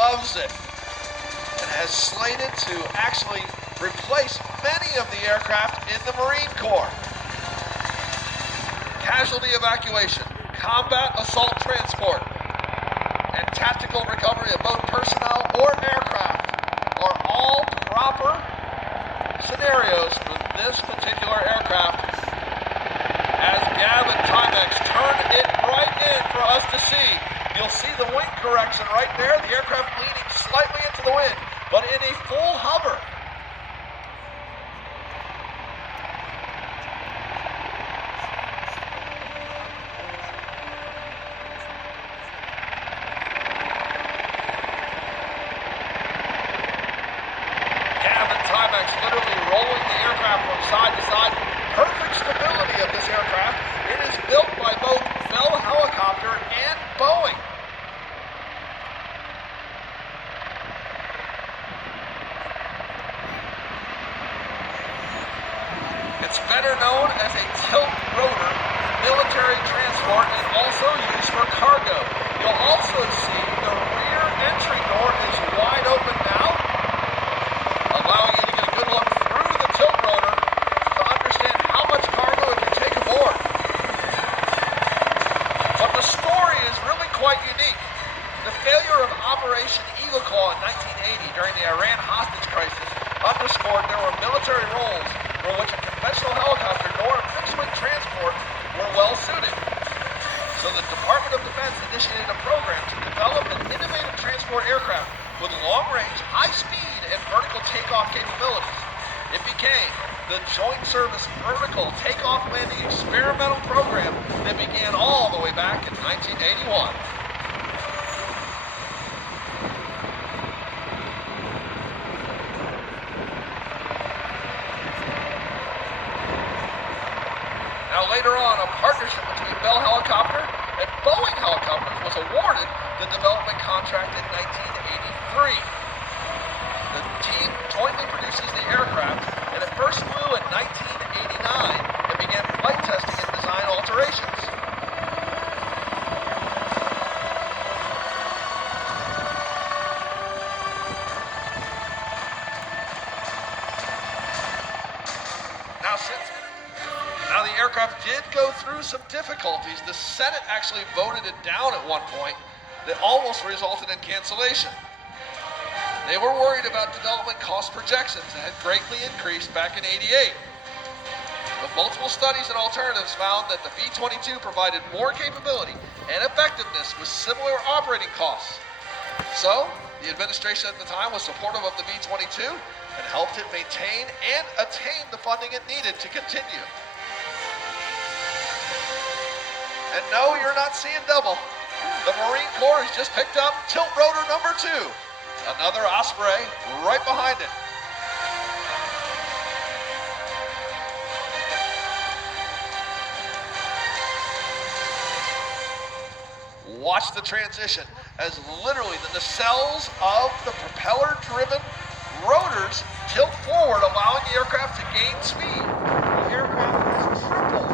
loves it and has slated to actually replace many of the aircraft in the Marine Corps. Casualty evacuation, combat assault transport, and tactical recovery of both personnel or aircraft are all proper scenarios for this particular aircraft. As Gav and Timex turn it right in for us to see, you'll see the wing correction right there, the aircraft leaning slightly into the wind, but in a full hover. Literally rolling the aircraft from side to side. Perfect stability of this aircraft. It is built by both Bell Helicopter and Boeing. It's better known as a tilt rotor military transport and also used for cargo. You'll also see the rear entry door is wide open now, allowing you to get a good look through the tilt rotor to understand how much cargo it can take aboard. But the story is really quite unique. The failure of Operation Eagle Claw in 1980 during the Iran hostage crisis underscored there were military roles for which a conventional helicopter nor a fixed-wing transport were well suited. So the Department of Defense initiated a program to develop an innovative transport aircraft with long-range, high-speed, and vertical takeoff capabilities. It became the Joint Service Vertical Takeoff Landing Experimental Program that began all the way back in 1981. Now later on, a partnership between Bell Helicopter and Boeing Helicopters was awarded the development contract in 1983. The team jointly produces the aircraft, and it first flew in 1989 and began flight testing and design alterations. Now the aircraft did go through some difficulties. The Senate actually voted it down at one point that almost resulted in cancellation. They were worried about development cost projections that had greatly increased back in '88. But multiple studies and alternatives found that the V-22 provided more capability and effectiveness with similar operating costs. So, the administration at the time was supportive of the V-22 and helped it maintain and attain the funding it needed to continue. And no, you're not seeing double. The Marine Corps has just picked up tilt rotor number 2. Another Osprey right behind it. Watch the transition as literally the nacelles of the propeller-driven rotors tilt forward, allowing the aircraft to gain speed. The aircraft is triple